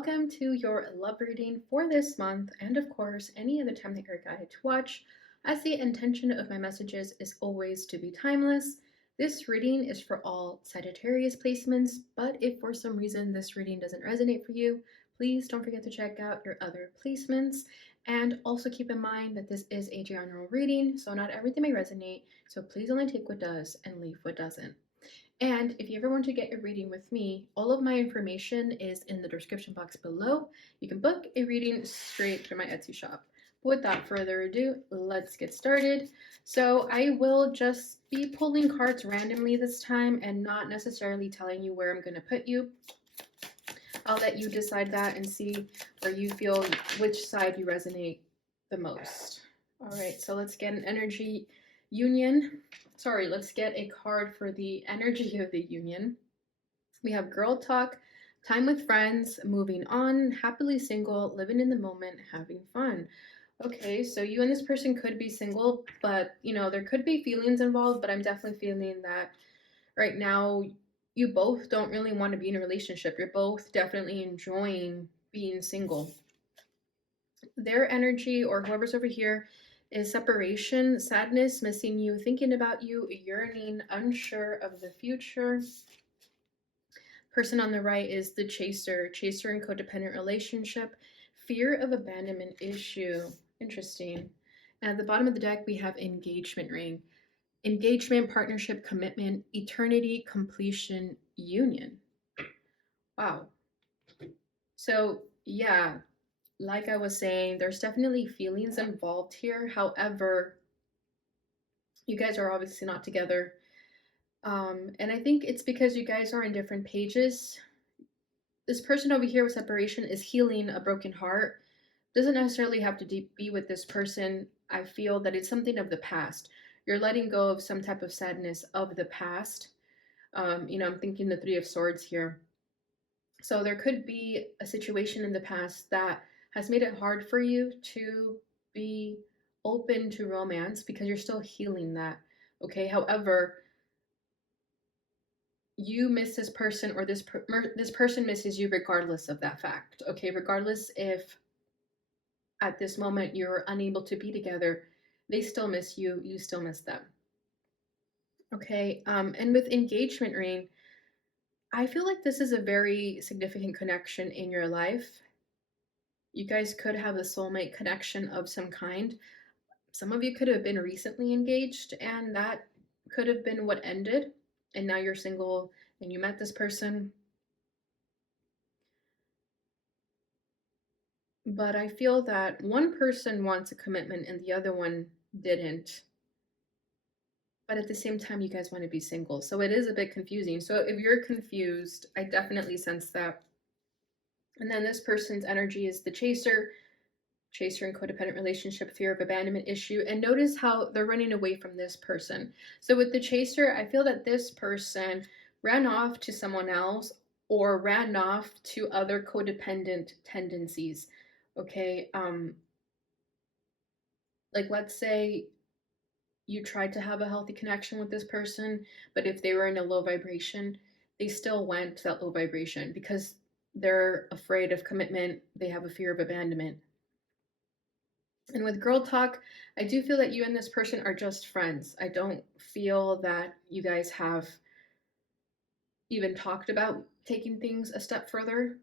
welcome to your love reading for this month, and of course, any other time that you're guided to watch, as the intention of my messages is always to be timeless. This reading is for all Sagittarius placements, but if for some reason this reading doesn't resonate for you, please don't forget to check out your other placements. And also keep in mind that this is a general reading, so not everything may resonate, so please only take what does and leave what doesn't. And if you ever want to get a reading with me, all of my information is in the description box below. You can book a reading straight from my Etsy shop. But without further ado, let's get started. So I will just be pulling cards randomly this time and not necessarily telling you where I'm going to put you. I'll let you decide that and see where you feel which side you resonate the most. All right, so let's get an energy union. Sorry, let's get a card for the energy of the union. We have girl talk, time with friends, moving on, happily single, living in the moment, having fun. Okay, so you and this person could be single, but there could be feelings involved, but I'm definitely feeling that right now you both don't really want to be in a relationship. You're both definitely enjoying being single. Their energy, or whoever's over here, is separation, sadness, missing you, thinking about you, yearning, unsure of the future. Person on the right is the chaser and codependent relationship, fear of abandonment issue. Interesting. At the bottom of the deck, we have engagement ring. Engagement, partnership, commitment, eternity, completion, union. Wow. So yeah, like I was saying, there's definitely feelings involved here. However, you guys are obviously not together. And I think it's because you guys are in different pages. This person over here with separation is healing a broken heart. Doesn't necessarily have to be with this person. I feel that it's something of the past. You're letting go of some type of sadness of the past. I'm thinking the Three of Swords here. So there could be a situation in the past that has made it hard for you to be open to romance because you're still healing that. Okay. However, you miss this person, or this person misses you regardless of that fact. Okay. Regardless if at this moment you're unable to be together, they still miss you. You still miss them. Okay. And with engagement ring, I feel like this is a very significant connection in your life. You guys could have a soulmate connection of some kind. Some of you could have been recently engaged, and that could have been what ended, and now you're single and you met this person. But I feel that one person wants a commitment and the other one didn't. But at the same time, you guys want to be single. So it is a bit confusing. So if you're confused, I definitely sense that. And then this person's energy is the chaser and codependent relationship, fear of abandonment issue. And notice how they're running away from this person. So with the chaser, I feel that this person ran off to someone else or ran off to other codependent tendencies. Okay. Like, let's say you tried to have a healthy connection with this person, but if they were in a low vibration, they still went to that low vibration because they're afraid of commitment. They have a fear of abandonment. And with girl talk, I do feel that you and this person are just friends. I don't feel that you guys have even talked about taking things a step further.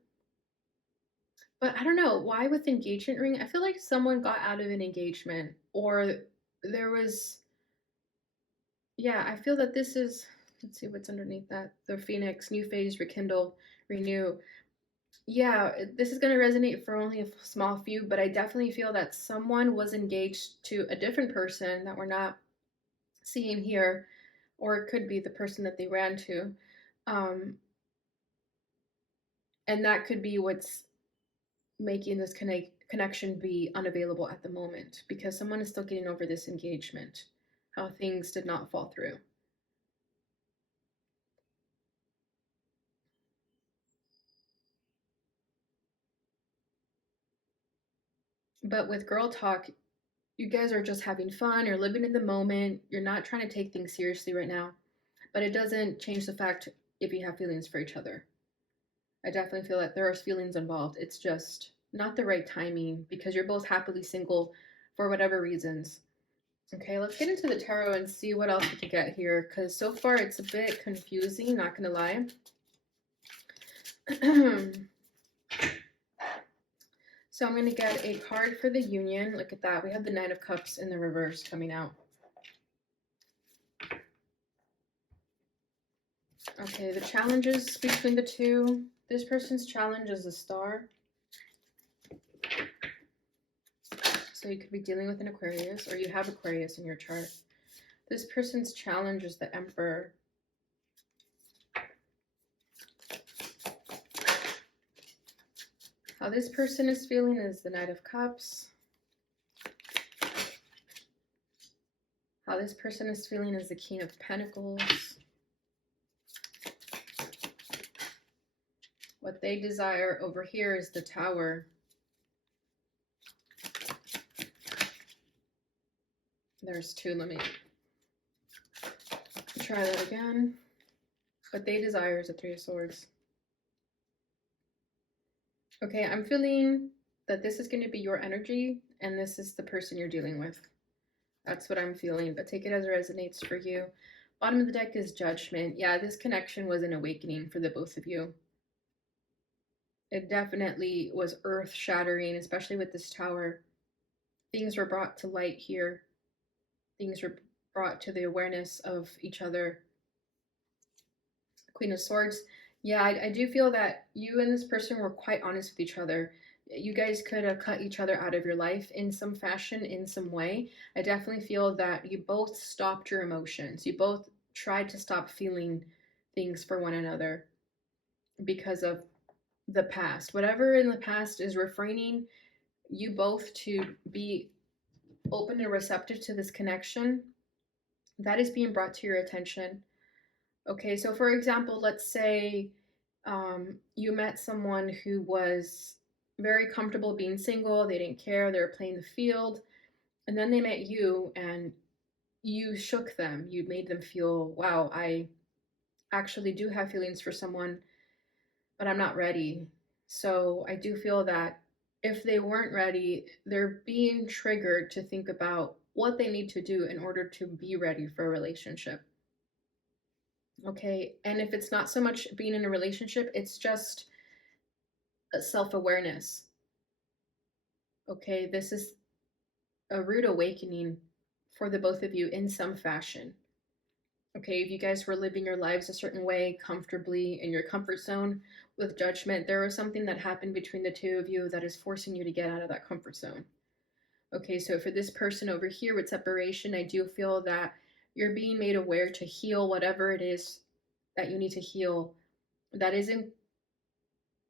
But I don't know why with engagement ring, I feel like someone got out of an engagement, or there was, yeah, I feel that this is, let's see what's underneath that. The Phoenix, new phase, rekindle, renew. Yeah, this is going to resonate for only a small few, but I definitely feel that someone was engaged to a different person that we're not seeing here, or it could be the person that they ran to. And that could be what's making this connection be unavailable at the moment, because someone is still getting over this engagement, how things did not fall through. But with girl talk, you guys are just having fun, you're living in the moment, you're not trying to take things seriously right now, but it doesn't change the fact if you have feelings for each other. I definitely feel that there are feelings involved. It's just not the right timing because you're both happily single for whatever reasons. Okay, let's get into the tarot and see what else we can get here, because so far it's a bit confusing, not gonna lie. So I'm gonna get a card for the union. Look at that. We have the Nine of Cups in the reverse coming out. Okay, the challenges between the two. This person's challenge is a Star. So you could be dealing with an Aquarius, or you have Aquarius in your chart. This person's challenge is the Emperor. How this person is feeling is the Knight of Cups. How this person is feeling is the King of Pentacles. What they desire over here is the Tower. There's two. Let me try that again. What they desire is the Three of Swords. Okay, I'm feeling that this is going to be your energy, and this is the person you're dealing with. That's what I'm feeling, but take it as it resonates for you. Bottom of the deck is Judgment. Yeah, this connection was an awakening for the both of you. It definitely was earth-shattering, especially with this Tower. Things were brought to light here. Things were brought to the awareness of each other. Queen of Swords. Yeah, I do feel that you and this person were quite honest with each other. You guys could have cut each other out of your life in some fashion, in some way. I definitely feel that you both stopped your emotions. You both tried to stop feeling things for one another because of the past. Whatever in the past is refraining you both to be open and receptive to this connection, that is being brought to your attention. Okay, so for example, let's say you met someone who was very comfortable being single, they didn't care, they were playing the field, and then they met you and you shook them. You made them feel, wow, I actually do have feelings for someone, but I'm not ready. So I do feel that if they weren't ready, they're being triggered to think about what they need to do in order to be ready for a relationship. Okay, and if it's not so much being in a relationship, it's just a self-awareness. Okay, this is a rude awakening for the both of you in some fashion. Okay, if you guys were living your lives a certain way, comfortably in your comfort zone with Judgment, there was something that happened between the two of you that is forcing you to get out of that comfort zone. Okay, so for this person over here with separation, I do feel that you're being made aware to heal whatever it is that you need to heal that isn't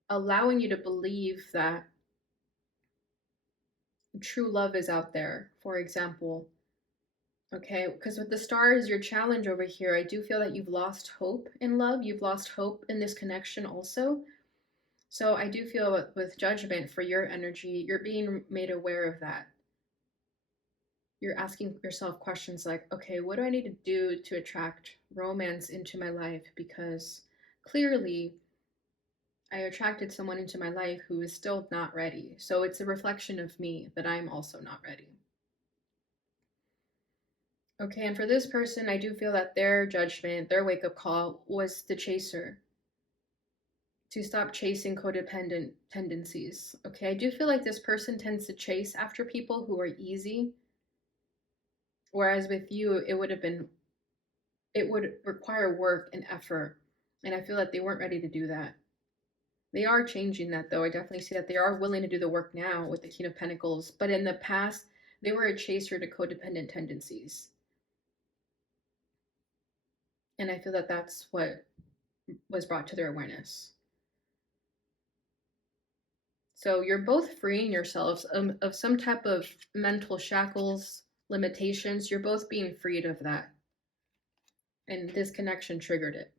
allowing you to believe that true love is out there, for example. Okay, because with the stars, your challenge over here, I do feel that you've lost hope in love. You've lost hope in this connection also. So I do feel with Judgment for your energy, you're being made aware of that. You're asking yourself questions like, okay, what do I need to do to attract romance into my life? Because clearly I attracted someone into my life who is still not ready. So it's a reflection of me that I'm also not ready. Okay, and for this person, I do feel that their judgment, their wake-up call was the chaser. To stop chasing codependent tendencies. Okay, I do feel like this person tends to chase after people who are easy. Whereas with you, it would require work and effort. And I feel that they weren't ready to do that. They are changing that though. I definitely see that they are willing to do the work now with the King of Pentacles. But in the past, they were a chaser to codependent tendencies. And I feel that that's what was brought to their awareness. So you're both freeing yourselves of some type of mental shackles, limitations. You're both being freed of that. And this connection triggered it.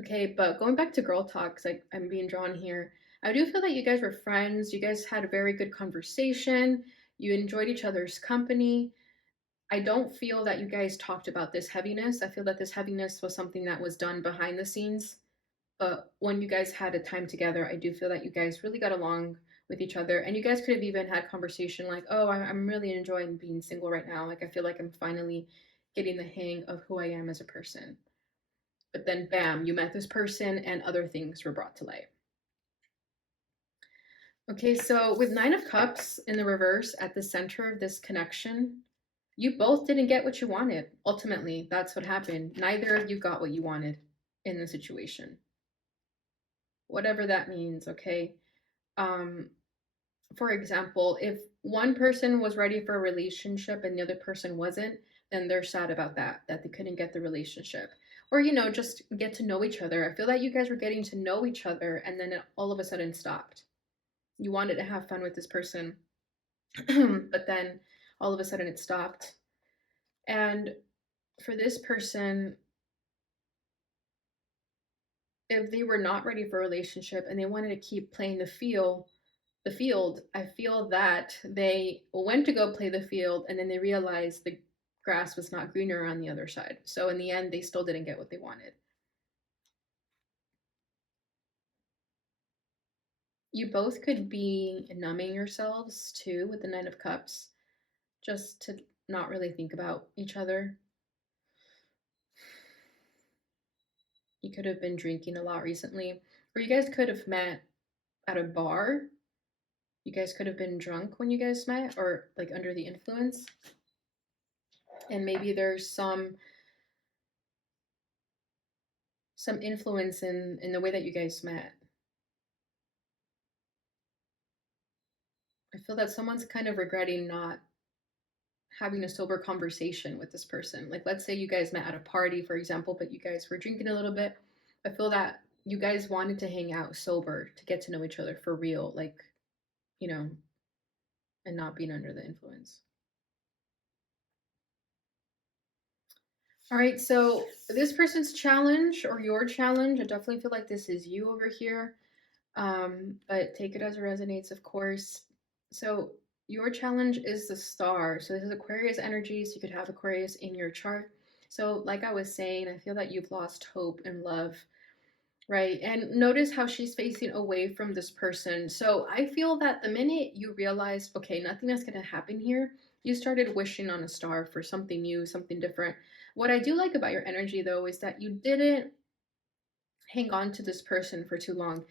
Okay, but going back to girl talk, because I'm being drawn here, I do feel that you guys were friends. You guys had a very good conversation. You enjoyed each other's company. I don't feel that you guys talked about this heaviness. I feel that this heaviness was something that was done behind the scenes. But when you guys had a time together, I do feel that you guys really got along with each other, and you guys could have even had conversation like, "Oh, I'm really enjoying being single right now. Like, I feel like I'm finally getting the hang of who I am as a person." But then, bam, you met this person, and other things were brought to light. Okay, so with Nine of Cups in the reverse at the center of this connection, you both didn't get what you wanted. Ultimately, that's what happened. Neither of you got what you wanted in the situation. Whatever that means, okay? Um, for example, if one person was ready for a relationship and the other person wasn't, then they're sad about that they couldn't get the relationship. Or, just get to know each other. I feel that you guys were getting to know each other and then it all of a sudden stopped. You wanted to have fun with this person, but then all of a sudden it stopped. And for this person, if they were not ready for a relationship and they wanted to keep playing the field, I feel that they went to go play the field and then they realized the grass was not greener on the other side. So in the end, they still didn't get what they wanted. You both could be numbing yourselves too with the Nine of Cups, just to not really think about each other. You could have been drinking a lot recently, or you guys could have met at a bar. You guys could have been drunk when you guys met, or like under the influence. And maybe there's some influence in the way that you guys met. I feel that someone's kind of regretting not having a sober conversation with this person. Like, let's say you guys met at a party, for example, but you guys were drinking a little bit. I feel that you guys wanted to hang out sober to get to know each other for real, like, you know, and not being under the influence. All right, so this person's challenge or your challenge, I definitely feel like this is you over here, but take it as it resonates, of course. So your challenge is the star. So this is Aquarius energy, so you could have Aquarius in your chart. So like I was saying, I feel that you've lost hope and love, right? And notice how she's facing away from this person. So I feel that the minute you realized, okay, nothing is going to happen here, you started wishing on a star for something new, something different. What I do like about your energy, though, is that you didn't hang on to this person for too long.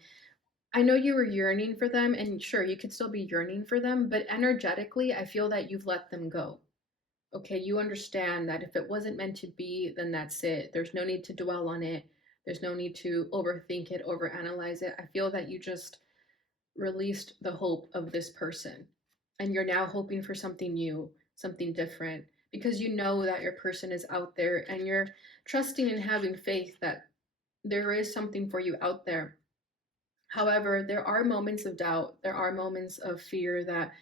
I know you were yearning for them, and sure, you could still be yearning for them, but energetically, I feel that you've let them go. Okay, you understand that if it wasn't meant to be, then that's it. There's no need to dwell on it. There's no need to overthink it, overanalyze it. I feel that you just released the hope of this person. And you're now hoping for something new, something different, because you know that your person is out there and you're trusting and having faith that there is something for you out there. However, there are moments of doubt, there are moments of fear that,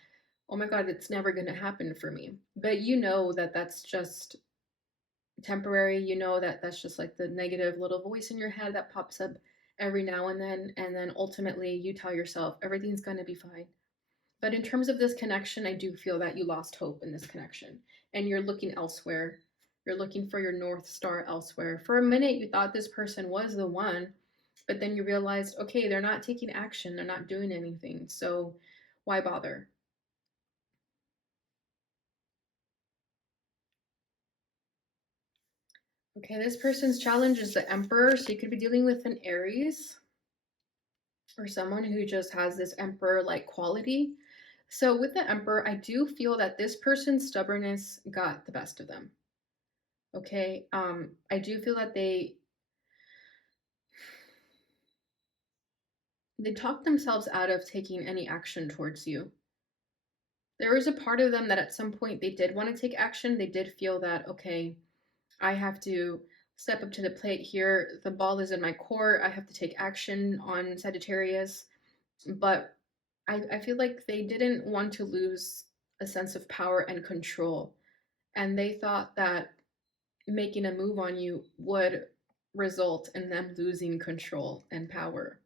oh my God, it's never going to happen for me. But you know that that's just temporary. You know that that's just like the negative little voice in your head that pops up every now and then. And then ultimately, you tell yourself everything's going to be fine. But in terms of this connection, I do feel that you lost hope in this connection and you're looking elsewhere. You're looking for your North Star elsewhere. For a minute, you thought this person was the one, but then you realized, okay, they're not taking action, they're not doing anything. So why bother? Okay, this person's challenge is the Emperor. So you could be dealing with an Aries or someone who just has this Emperor like quality. So with the Emperor, I do feel that this person's stubbornness got the best of them. Okay, I do feel that they talked themselves out of taking any action towards you. There was a part of them that at some point they did want to take action. They did feel that, okay, I have to step up to the plate here. The ball is in my court. I have to take action on Sagittarius. But I feel like they didn't want to lose a sense of power and control. And they thought that making a move on you would result in them losing control and power,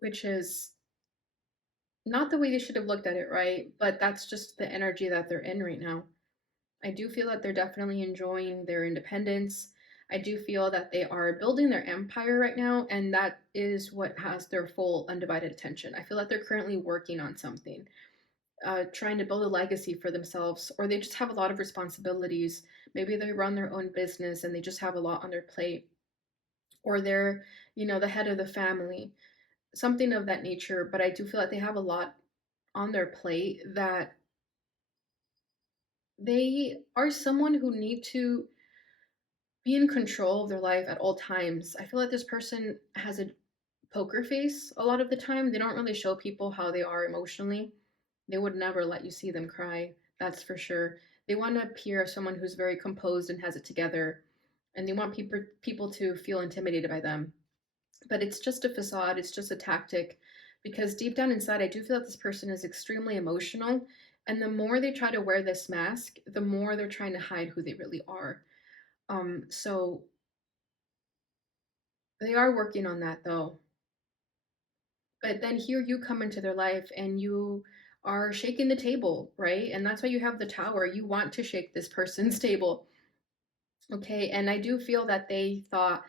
which is not the way they should have looked at it, right? But that's just the energy that they're in right now. I do feel that they're definitely enjoying their independence. I do feel that they are building their empire right now, and that is what has their full undivided attention. I feel that they're currently working on something, trying to build a legacy for themselves, or they just have a lot of responsibilities. Maybe they run their own business and they just have a lot on their plate, or they're, the head of the family, something of that nature. But I do feel like they have a lot on their plate, that they are someone who need to be in control of their life at all times. I feel like this person has a poker face a lot of the time. They don't really show people how they are emotionally. They would never let you see them cry, that's for sure. They want to appear as someone who's very composed and has it together, and they want people to feel intimidated by them. But it's just a facade, it's just a tactic, because deep down inside, I do feel that this person is extremely emotional. And the more they try to wear this mask, the more they're trying to hide who they really are. So they are working on that though. But then here you come into their life and you are shaking the table, right? And that's why you have the tower. You want to shake this person's table. Okay. And I do feel that they thought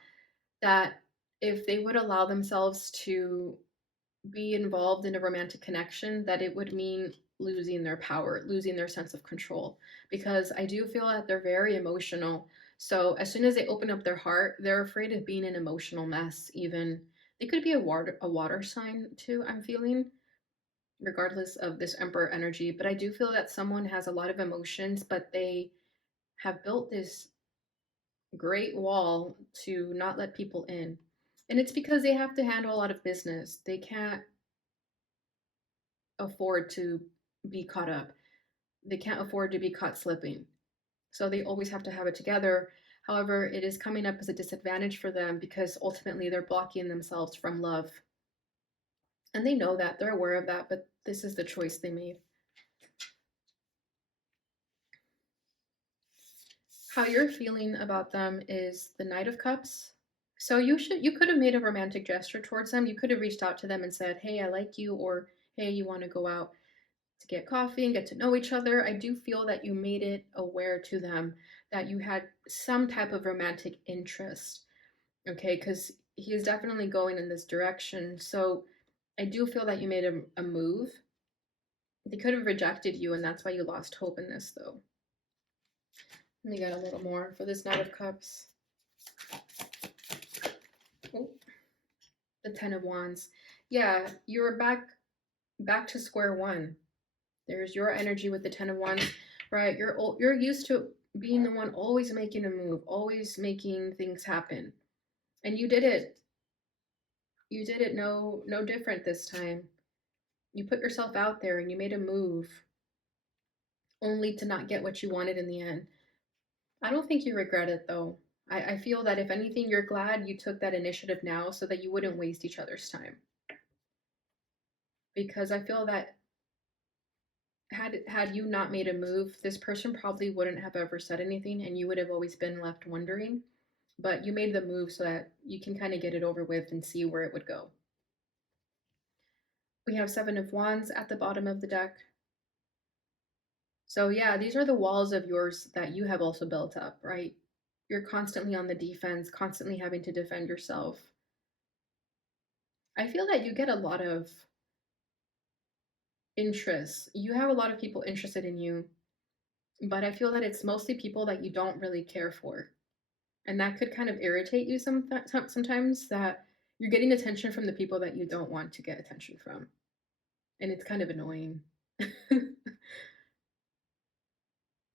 that if they would allow themselves to be involved in a romantic connection, that it would mean losing their power, losing their sense of control. Because I do feel that they're very emotional. So as soon as they open up their heart, they're afraid of being an emotional mess, even. They could be a water sign too, I'm feeling, regardless of this emperor energy. But I do feel that someone has a lot of emotions, but they have built this great wall to not let people in. And it's because they have to handle a lot of business. They can't afford to be caught up. They can't afford to be caught slipping. So they always have to have it together. However, it is coming up as a disadvantage for them because ultimately they're blocking themselves from love. And they know that, they're aware of that, but this is the choice they made. How you're feeling about them is the Knight of Cups. So you could have made a romantic gesture towards them. You could have reached out to them and said, "Hey, I like you," or "Hey, you want to go out to get coffee and get to know each other." I do feel that you made it aware to them that you had some type of romantic interest. Okay, because he is definitely going in this direction. So I do feel that you made a move. They could have rejected you, and that's why you lost hope in this, though. Let me get a little more for this Knight of Cups. Oh, the Ten of Wands. Yeah, you're back to square one. There's your energy with the Ten of Wands, right? You're used to being the one always making a move, always making things happen, and you did it. You did it no different this time. You put yourself out there and you made a move, only to not get what you wanted in the end. I don't think you regret it though. I feel that if anything, you're glad you took that initiative now so that you wouldn't waste each other's time. Because I feel that had you not made a move, this person probably wouldn't have ever said anything and you would have always been left wondering. But you made the move so that you can kind of get it over with and see where it would go. We have Seven of Wands at the bottom of the deck. So yeah, these are the walls of yours that you have also built up, right? You're constantly on the defense, constantly having to defend yourself. I feel that you get a lot of interest. You have a lot of people interested in you, but I feel that it's mostly people that you don't really care for. And that could kind of irritate you sometimes, that you're getting attention from the people that you don't want to get attention from. And it's kind of annoying.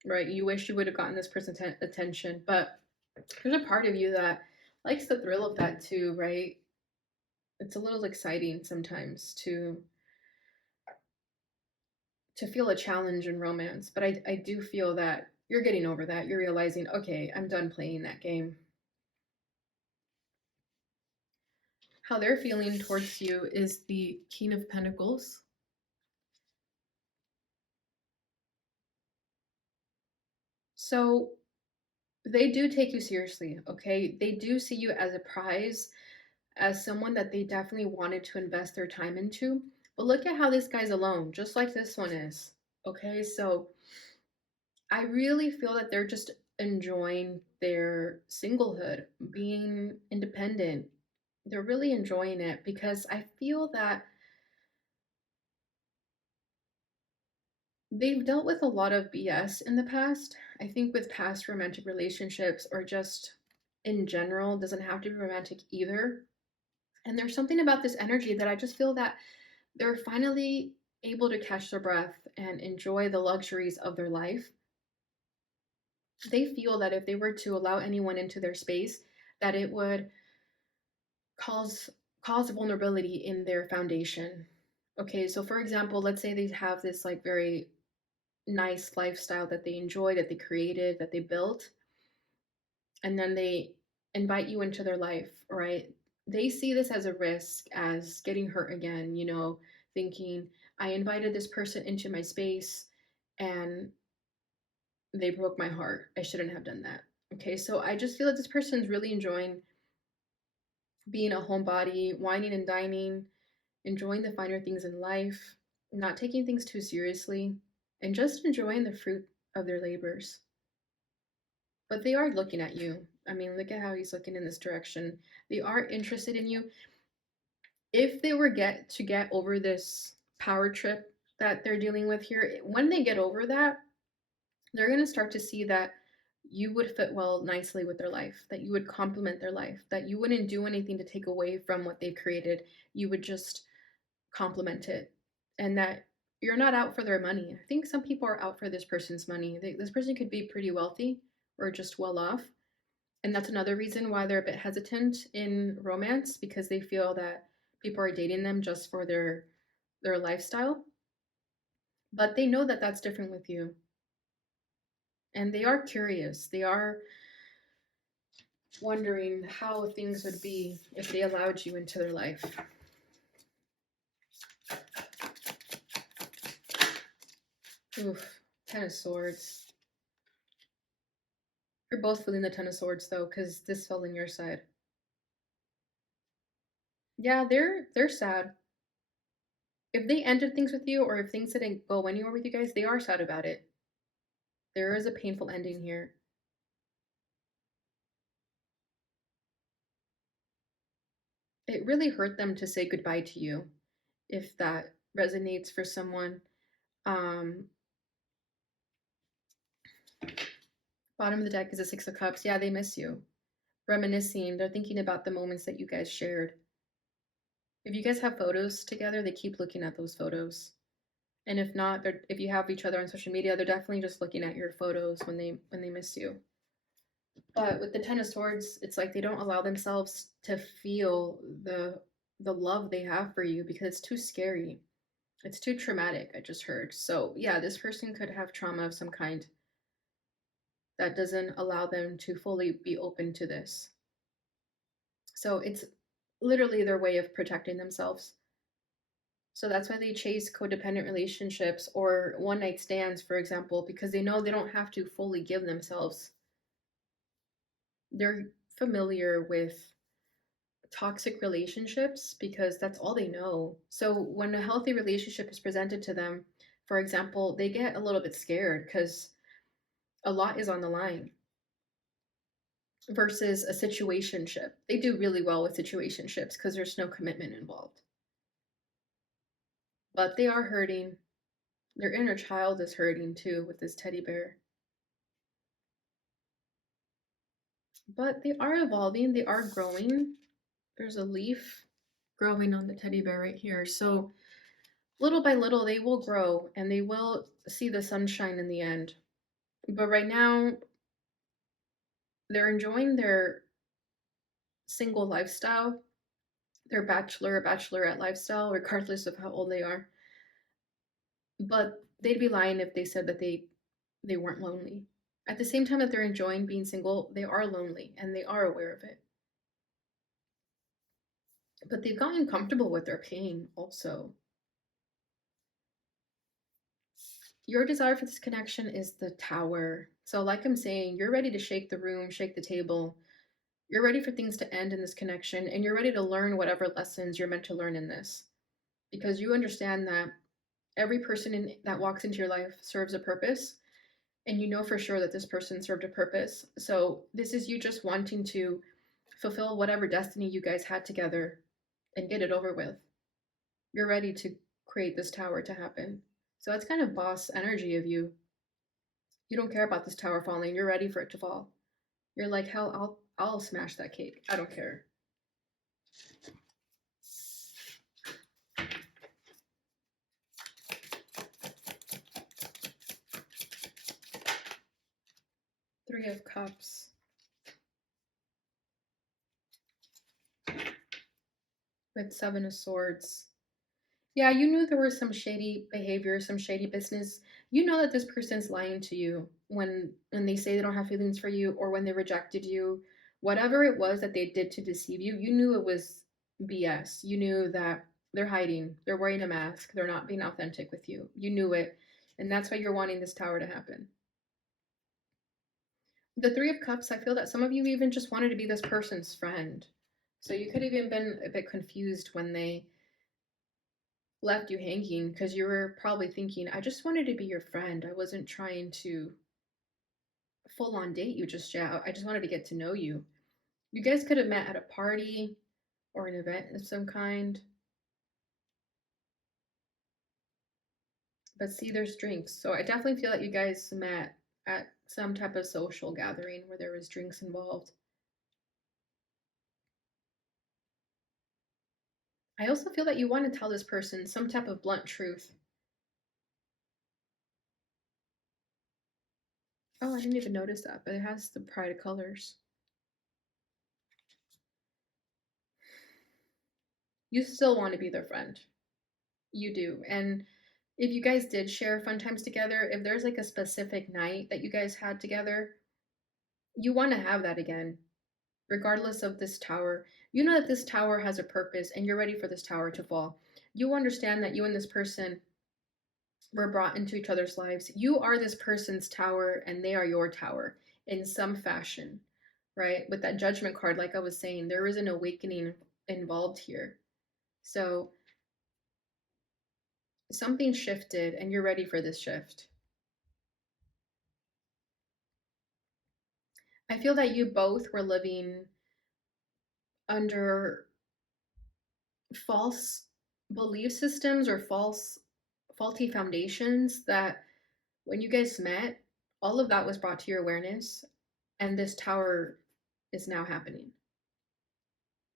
Right? You wish you would have gotten this person's attention, but there's a part of you that likes the thrill of that too, right? It's a little exciting sometimes to feel a challenge in romance, but I do feel that you're getting over that. You're realizing, okay, I'm done playing that game. How they're feeling towards you is the King of Pentacles. So they do take you seriously, okay? They do see you as a prize, as someone that they definitely wanted to invest their time into. But look at how this guy's alone, just like this one is, okay? So I really feel that they're just enjoying their singlehood, being independent. They're really enjoying it because I feel that they've dealt with a lot of BS in the past. I think with past romantic relationships or just in general, doesn't have to be romantic either. And there's something about this energy that I just feel that they're finally able to catch their breath and enjoy the luxuries of their life. They feel that if they were to allow anyone into their space, that it would cause vulnerability in their foundation. Okay, so for example, let's say they have this like very nice lifestyle that they enjoy, that they created, that they built, and then they invite you into their life, right? They see this as a risk, as getting hurt again, thinking, I invited this person into my space and they broke my heart. I shouldn't have done that. Okay, so I just feel that this person's really enjoying being a homebody, whining and dining, enjoying the finer things in life, not taking things too seriously, and just enjoying the fruit of their labors. But they are looking at you. I mean, look at how he's looking in this direction. They are interested in you. If they were get over this power trip that they're dealing with here, when they get over that, they're going to start to see that you would fit well nicely with their life, that you would complement their life, that you wouldn't do anything to take away from what they've created. You would just complement it, and that you're not out for their money. I think some people are out for this person's money. This person could be pretty wealthy or just well off. And that's another reason why they're a bit hesitant in romance, because they feel that people are dating them just for their lifestyle. But they know that that's different with you. And they are curious. They are wondering how things would be if they allowed you into their life. Oof, Ten of Swords. You're both feeling the Ten of Swords though, because this fell in your side. Yeah, they're sad. If they ended things with you, or if things didn't go anywhere with you guys, they are sad about it. There is a painful ending here. It really hurt them to say goodbye to you, if that resonates for someone. Um, Bottom of the deck is a Six of Cups. Yeah, they miss you. Reminiscing, they're thinking about the moments that you guys shared. If you guys have photos together, they keep looking at those photos. And if not, if you have each other on social media, they're definitely just looking at your photos when they miss you. But with the Ten of Swords, it's like they don't allow themselves to feel the love they have for you because it's too scary. It's too traumatic, I just heard. So, yeah, this person could have trauma of some kind that doesn't allow them to fully be open to this. So, it's literally their way of protecting themselves. So that's why they chase codependent relationships or one night stands, for example, because they know they don't have to fully give themselves. They're familiar with toxic relationships because that's all they know. So when a healthy relationship is presented to them, for example, they get a little bit scared because a lot is on the line versus a situationship. They do really well with situationships because there's no commitment involved. But they are hurting. Their inner child is hurting too with this teddy bear. But they are evolving, they are growing. There's a leaf growing on the teddy bear right here. So little by little, they will grow and they will see the sunshine in the end. But right now, they're enjoying their single lifestyle, their bachelorette lifestyle, regardless of how old they are. But they'd be lying if they said that they weren't lonely. At the same time that they're enjoying being single, they are lonely and they are aware of it. But they've gotten comfortable with their pain also. Your desire for this connection is the Tower. So, like I'm saying, you're ready to shake the room, shake the table. You're ready for things to end in this connection, and you're ready to learn whatever lessons you're meant to learn in this. Because you understand that every person that walks into your life serves a purpose, and you know for sure that this person served a purpose. So this is you just wanting to fulfill whatever destiny you guys had together and get it over with. You're ready to create this tower to happen. So it's kind of boss energy of you. You don't care about this tower falling. You're ready for it to fall. You're like, hell, I'll smash that cake. I don't care. Three of Cups. With Seven of Swords. Yeah, you knew there was some shady behavior, some shady business. You know that this person's lying to you when they say they don't have feelings for you or when they rejected you. Whatever it was that they did to deceive you, you knew it was BS. You knew that they're hiding, they're wearing a mask, they're not being authentic with you. You knew it. And that's why you're wanting this tower to happen. The Three of Cups, I feel that some of you even just wanted to be this person's friend. So you could have even been a bit confused when they left you hanging because you were probably thinking, I just wanted to be your friend. I wasn't trying to full on date you just yet. I just wanted to get to know you. You guys could have met at a party or an event of some kind. But see, there's drinks. So I definitely feel that you guys met at some type of social gathering where there was drinks involved. I also feel that you want to tell this person some type of blunt truth. Oh, I didn't even notice that, but it has the pride colors. You still want to be their friend. You do. And if you guys did share fun times together, if there's like a specific night that you guys had together, you want to have that again, regardless of this tower. You know that this tower has a purpose and you're ready for this tower to fall. You understand that you and this person were brought into each other's lives. You are this person's tower and they are your tower in some fashion, right? With that judgment card, like I was saying, there is an awakening involved here. So something shifted and you're ready for this shift. I feel that you both were living under false belief systems or faulty foundations that when you guys met, all of that was brought to your awareness and this tower is now happening.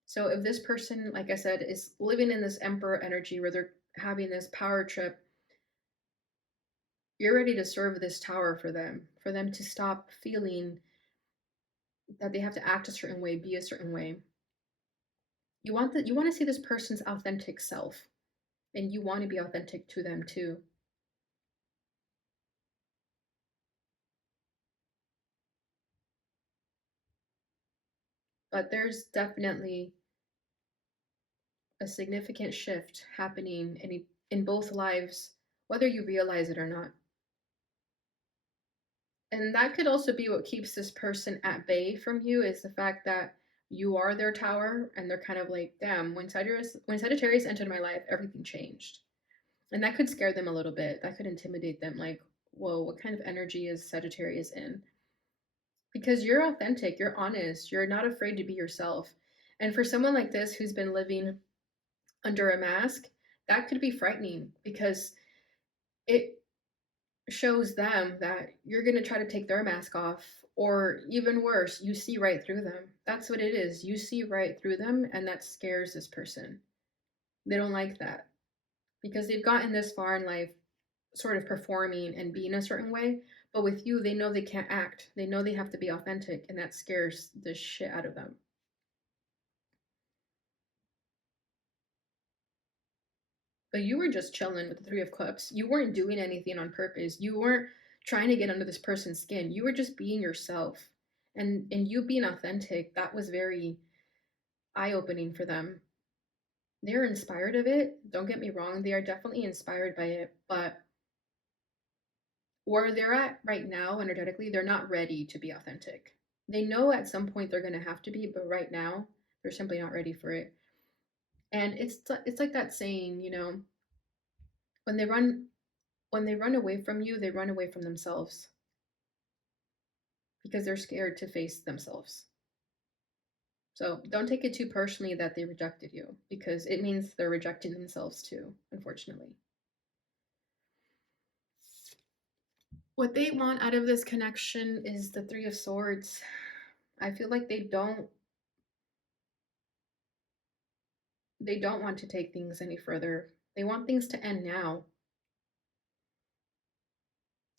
So if this person, like I said, is living in this emperor energy where they're having this power trip, you're ready to serve this tower for them to stop feeling that they have to act a certain way, be a certain way. You want to see this person's authentic self and you want to be authentic to them too. But there's definitely a significant shift happening in both lives, whether you realize it or not. And that could also be what keeps this person at bay from you is the fact that you are their tower and they're kind of like, damn, when Sagittarius entered my life, everything changed. And that could scare them a little bit. That could intimidate them like, whoa, what kind of energy is Sagittarius in? Because you're authentic, you're honest, you're not afraid to be yourself. And for someone like this who's been living under a mask, that could be frightening because it shows them that you're going to try to take their mask off, or even worse, you see right through them. That's what it is. You see right through them, and that scares this person. They don't like that because they've gotten this far in life sort of performing and being a certain way. But with you, they know they can't act. They know they have to be authentic, and that scares the shit out of them. But you were just chilling with the Three of Cups. You weren't doing anything on purpose. You weren't trying to get under this person's skin. You were just being yourself. And you being authentic, that was very eye-opening for them. They're inspired of it. Don't get me wrong, they are definitely inspired by it, but where they're at right now energetically, they're not ready to be authentic. They know at some point they're going to have to be, but right now they're simply not ready for it. And it's like that saying, you know, when they run when they run away from you, they run away from themselves. because they're scared to face themselves. So don't take it too personally that they rejected you, because it means they're rejecting themselves too, unfortunately. What they want out of this connection is the Three of Swords. I feel like they don't want to take things any further. They want things to end now.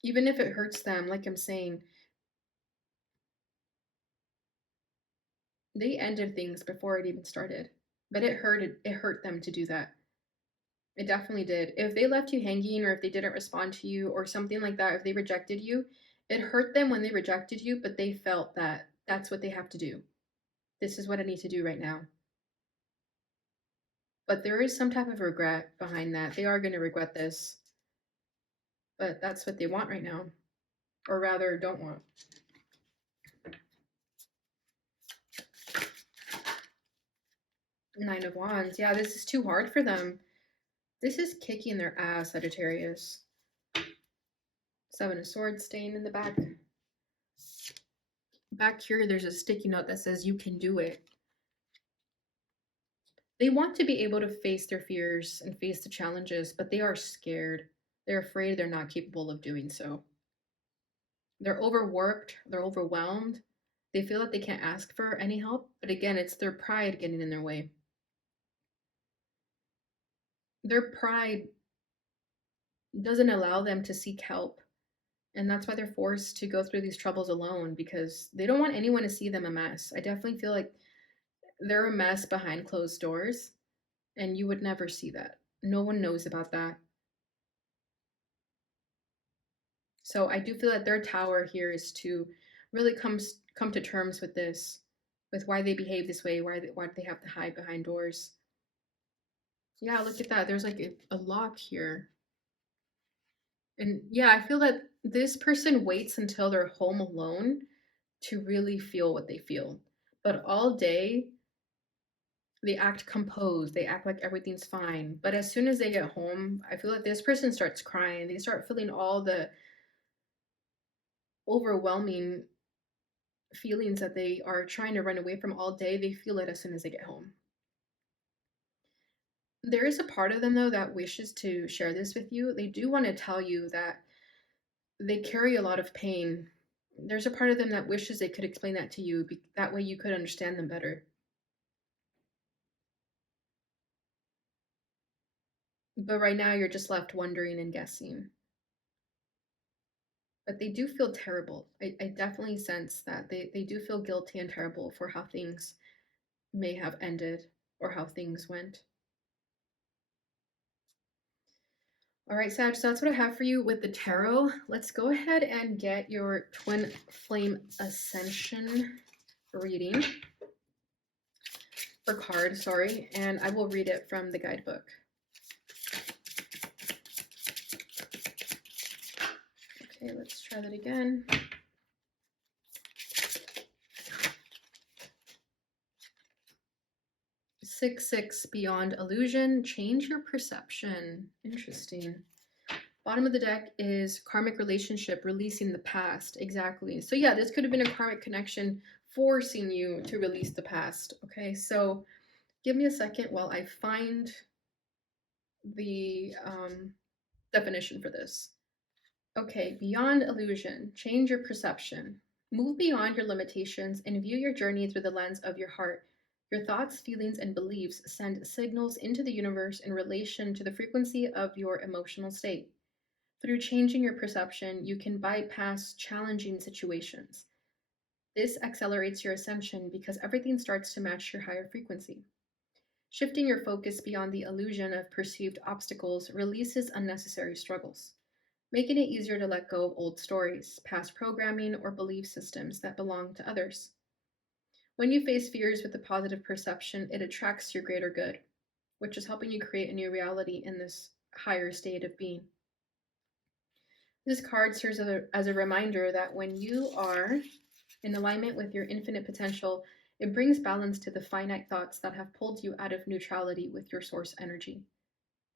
Even if it hurts them, like I'm saying, they ended things before it even started. But it hurt them to do that. It definitely did. If they left you hanging, or if they didn't respond to you or something like that, if they rejected you, it hurt them when they rejected you, but they felt that that's what they have to do. This is what I need to do right now. But there is some type of regret behind that. They are going to regret this. But that's what they want right now. Or rather, don't want. Nine of Wands. Yeah, this is too hard for them. This is kicking their ass, Sagittarius. Seven of Swords staying in the back. Back here, there's a sticky note that says you can do it. They want to be able to face their fears and face the challenges, but they are scared. They're afraid they're not capable of doing so. They're overworked. They're overwhelmed. They feel that they can't ask for any help, but again, it's their pride getting in their way. Their pride doesn't allow them to seek help. And that's why they're forced to go through these troubles alone, because they don't want anyone to see them a mess. I definitely feel like they're a mess behind closed doors, and you would never see that. No one knows about that. So I do feel that their tower here is to really come to terms with this, with why they behave this way, why they have to hide behind doors. Yeah, look at that. There's like a lock here. And yeah, I feel that this person waits until they're home alone to really feel what they feel. But all day, they act composed. They act like everything's fine. But as soon as they get home, I feel like this person starts crying. They start feeling all the overwhelming feelings that they are trying to run away from all day. They feel it as soon as they get home. There is a part of them, though, that wishes to share this with you. They do want to tell you that they carry a lot of pain. There's a part of them that wishes they could explain that to you. That way you could understand them better. But right now you're just left wondering and guessing. But they do feel terrible. I definitely sense that. They do feel guilty and terrible for how things may have ended or how things went. All right, Sag, so that's what I have for you with the tarot. Let's go ahead and get your Twin Flame Ascension reading. Or card, sorry, and I will read it from the guidebook. Okay, let's try that again. Six, Beyond Illusion. Change your perception. Interesting. Bottom of the deck is karmic relationship, releasing the past. Exactly. So yeah, this could have been a karmic connection forcing you to release the past. Okay, so give me a second while I find the definition for this. Okay, beyond illusion, change your perception. Move beyond your limitations and view your journey through the lens of your heart. Your thoughts, feelings, and beliefs send signals into the universe in relation to the frequency of your emotional state. Through changing your perception, you can bypass challenging situations. This accelerates your ascension because everything starts to match your higher frequency. Shifting your focus beyond the illusion of perceived obstacles releases unnecessary struggles, making it easier to let go of old stories, past programming, or belief systems that belong to others. When you face fears with a positive perception, it attracts your greater good, which is helping you create a new reality in this higher state of being. This card serves as a reminder that when you are in alignment with your infinite potential, it brings balance to the finite thoughts that have pulled you out of neutrality with your source energy.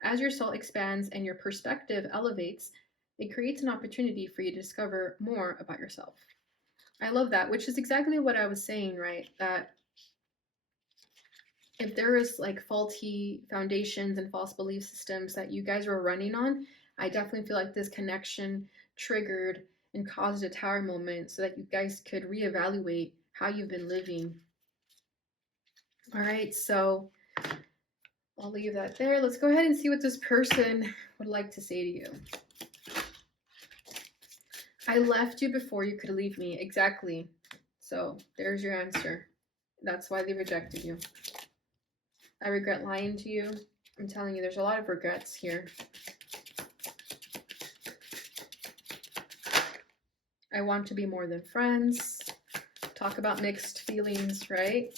As your soul expands and your perspective elevates, it creates an opportunity for you to discover more about yourself. I love that, which is exactly what I was saying, right? That if there was like faulty foundations and false belief systems that you guys were running on, I definitely feel like this connection triggered and caused a tower moment so that you guys could reevaluate how you've been living. All right, so I'll leave that there. Let's go ahead and see what this person would like to say to you. I left you before you could leave me. Exactly. So there's your answer. That's why they rejected you. I regret lying to you. I'm telling you, there's a lot of regrets here. I want to be more than friends. Talk about mixed feelings, right?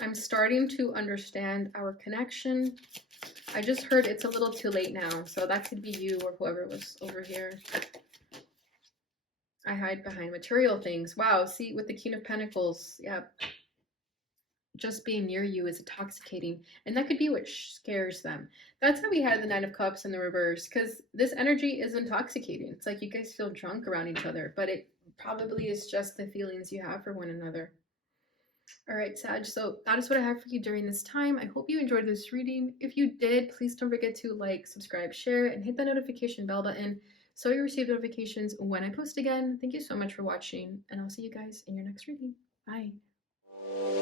I'm starting to understand our connection. I just heard it's a little too late now, so that could be you or whoever was over here. I hide behind material things. Wow, see, with the King of Pentacles, yeah. Just being near you is intoxicating, and that could be what scares them. That's how we had the Nine of Cups in the reverse, because this energy is intoxicating. It's like you guys feel drunk around each other, but it probably is just the feelings you have for one another. All right, Sag, so that is what I have for you during this time. I hope you enjoyed this reading. If you did, please don't forget to like, subscribe, share, and hit that notification bell button so you receive notifications when I post again. Thank you so much for watching, and I'll see you guys in your next reading. Bye.